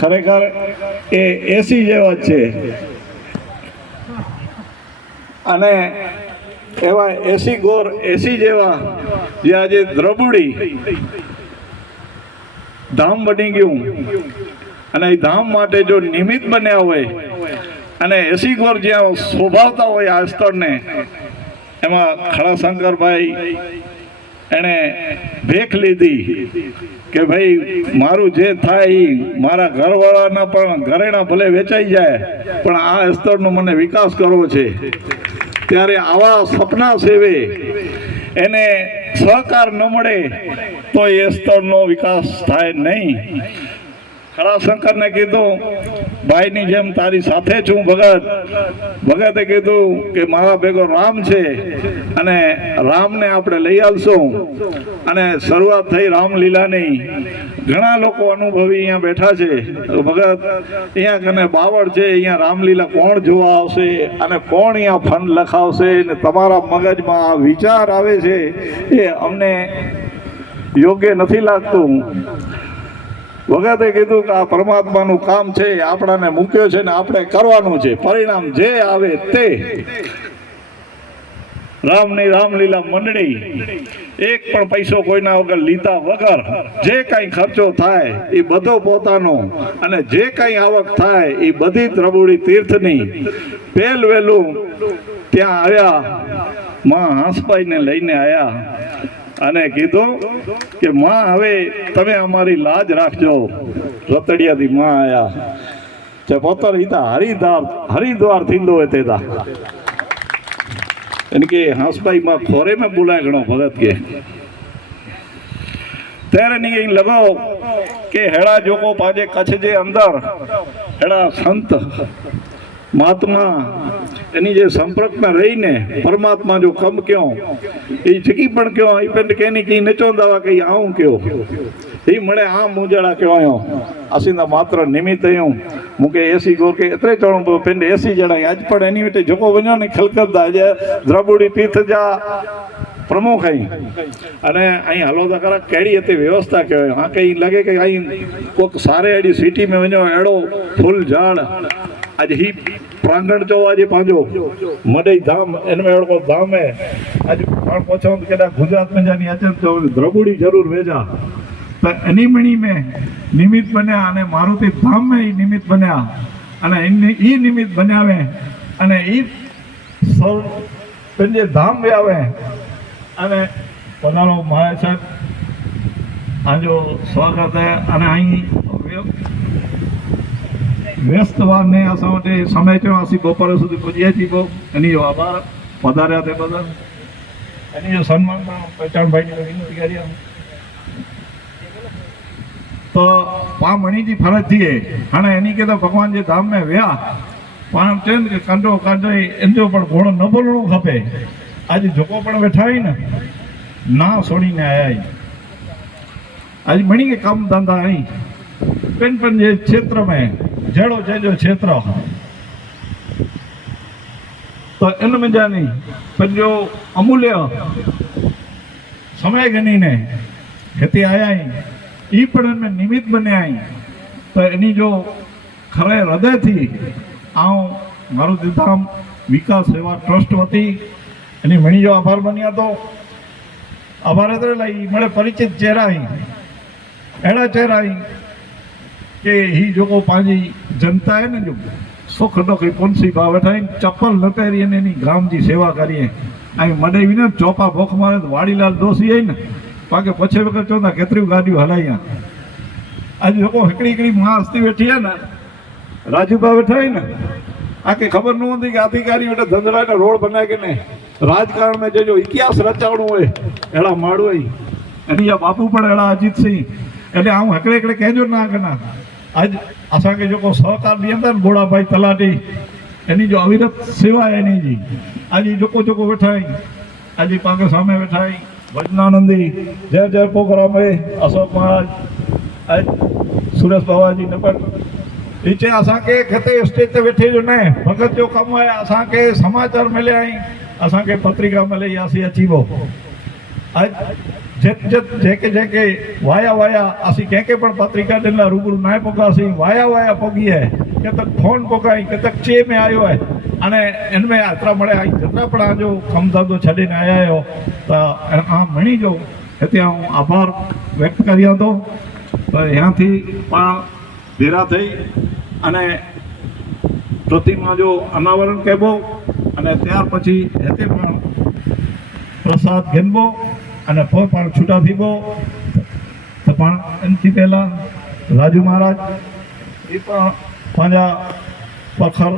ખરેખર એ એસી જેવા જ છે અને એવા એસી ગોર એસી જેવા જે આજે દ્રબુડી ધામ બની ગયું અને એ ધામ માટે જો નિમિત્ત બન્યા હોય અને એસી ગોર જ્યાં શોભાવતા હોય આ સ્થળને, એમાં ખડાશંકરભાઈ એણે ભેખ લીધી કે ભાઈ મારું જે થાય એ મારા ઘરવાળાના પણ ઘરેણા ભલે વેચાઈ જાય પણ આ સ્થળનો મને વિકાસ કરવો છે. ત્યારે આવા સપના સેવે એને સહકાર ન મળે તો એ સ્થળનો વિકાસ થાય નહીં. ખડાશંકરને કીધું ભાઈની જેમ તારી સાથે છું ભગત. ભગતે કીધું કે મારા ભેગો રામ છે અને રામને આપણે લઈ આવશું. અને શરૂઆત થઈ રામલીલાની. ઘણા લોકો અનુભવી અહીંયા બેઠા છે. ભગત અહીંયા કને બાવળ છે, અહીંયા રામલીલા કોણ જોવા આવશે અને કોણ અહીંયા ફંડ લખાવશે ને તમારા મગજમાં આ વિચાર આવે છે એ અમને યોગ્ય નથી લાગતું. ભગતે કીધું કે આ પરમાત્માનું કામ છે, આપણાને મૂક્યો છે ને આપણે કરવાનું છે. પરિણામ જે આવે તે. રામની રામલીલા મંડળી એક પણ પૈસો કોઈના વગર લીધા વગર જે કાંઈ ખર્ચો થાય એ બધો પોતાનો અને જે કાંઈ આવક થાય એ બધી દ્રબુડી તીર્થની. વહેલું ત્યાં આવ્યા, માં હંસભાઈને લઈને આવ્યા અને કીધું કે માં હવે તમે અમારી લાજ રાખજો. રતડિયાથી માં આવ્યા તે પોતર હિતા હરિદ્વાર થીંદો હોય તેતા यानी कि हंसभाई माँ खोरे में बुलाए घणो भगत के तेरे नहीं लगाओ के हेड़ा जो को पाजे कच्छ जे अंदर हेड़ा संत महात्मा एनी जे संपर्क में रही ने परमात्मा जो कम क्यों ये जगी पण क्यों ई पेंट केनी की नचो दवा कई आऊं क्यों ई मळे आ मुजड़ा क्यों आयो असीना मात्र निमित्त आयो मुके एसी गोर के एतरे चोण पेंट एसी जड़ा आज पण एनी वेटे जोको वणो ने खलकत दाजे द्रबुड़ी तीर्थ जा प्रमुख आई अने अहीं हलोदा करा केड़ी हती व्यवस्था कहे हां कई लगे के अहीं कोक सारे एडी सिटी में वणो एड़ो फूल झाड़ आज ही प्रांगण जो आज पांजो मडई धाम एनमे एड़ो धाम है आज पण पूछो केडा गुजरात में जानी अचन तो द्रबुड़ी जरूर भेजा तो एनी मणी में निमित्त बन्या अने मारुति धाम में ई निमित्त बन्या अने ई निमित्त बनावे अने ई सर पंजे धाम में आवे अने पधारो महाराज साहब आजो स्वागत है अने अहीं व्यस्तवार ने असां वटि समय चयो असीं बपोर सुधी पुॼी अची पोइ इन जो आभार पधारिया थे बदल इन जो सन्मान पहचान भाई ने विनती करी तो पा मणी जी फरज थी हाणे एनी के तो भगवान जे धाम में विया पाण चवनि के कंडो कंडो इन जो पण घोड़ो न बोलणो खपे आज जेको पण वेठा आहिनि ना सोड़ीने आया आहिनि आज मणी के कम धंधा आई पिन पिन जे क्षेत्र में जड़ो जंहिंजो क्षेत्र तो इन में जानी पंहिंजो अमूल्य समय गनी ने हिते आया आहिनि ई पण में निमित्त बन्या आहिनि तो इन्ही जो खरे हृदय थी आऊं मारुति धाम विकास सेवा ट्रस्ट वती एनी मणी जो आभार बन्या तो आभार एतरे लई मळे परिचित चेहरा आई अहिड़ा चेहरा आई के ही जो पांजी जनता है न जो सुख दुख पुनसी भाव वेठा चप्पल न पहरी एनी ग्राम जी सेवा करिए ऐं मडे भी न चौपा भोख मारे तो वाड़ीलाल दोषी आई न पाके पछे वगैरह चवंदा केतरियूं गाड़ियूं हलाइयां अज जो हिकड़ी हिकड़ी मां हस्ती वेठी है न राजूबा वेठा है न आके खबर न होती कि अधिकारी वेठा धंधड़ा ने रोड बनाए के ने राजकारण में जो इतिहास रचावणो है अड़ा माण्हू आई एनी जा बापू पण अड़ा अजीत सिंह એટલે આવું હકડે હકડે કહેજો ના કના આજ અસાંखे जो सहकार ॾींदा न बोड़ा भाई तलाटी एनी जो अविरत सेवा है एनी जी आज जोको जोको वेठा आई आज पाके सामे वेठा आई वचनानंदी जय जय प्रोग्राम है अशोक महाराज आज सुरेश बाबा जी नपट नीचे असांखे खेते स्टेज ते वेठे जो न भगत जो कम है असांखे समाचार मिले आई असांखे पत्रिका मिले असीं अची वो જેકે વાયા અસી કે પણ પત્રિકા ॾिना રૂબरू नाए पगासीं वाया पगी है के तक फोन पगाई के तक चे में आयो है अने इनमें यात्रा मळे आई जतरा पण आजो कम धंधो छॾीने आया आहियो त आ मणी जो हिते आऊं आभार व्यक्त करियां थो त यांथी पाण भेरा થઈ અને प्रतिमा जो अनावरण कबो અને ત્યાર પછી हिते पण प्रसाद घेनबो અને પોઈ પણ છૂટા થીબો તો પણ એનથી પહેલાં રાજુ મહારાજ એ પણ પાંજા પથ્થર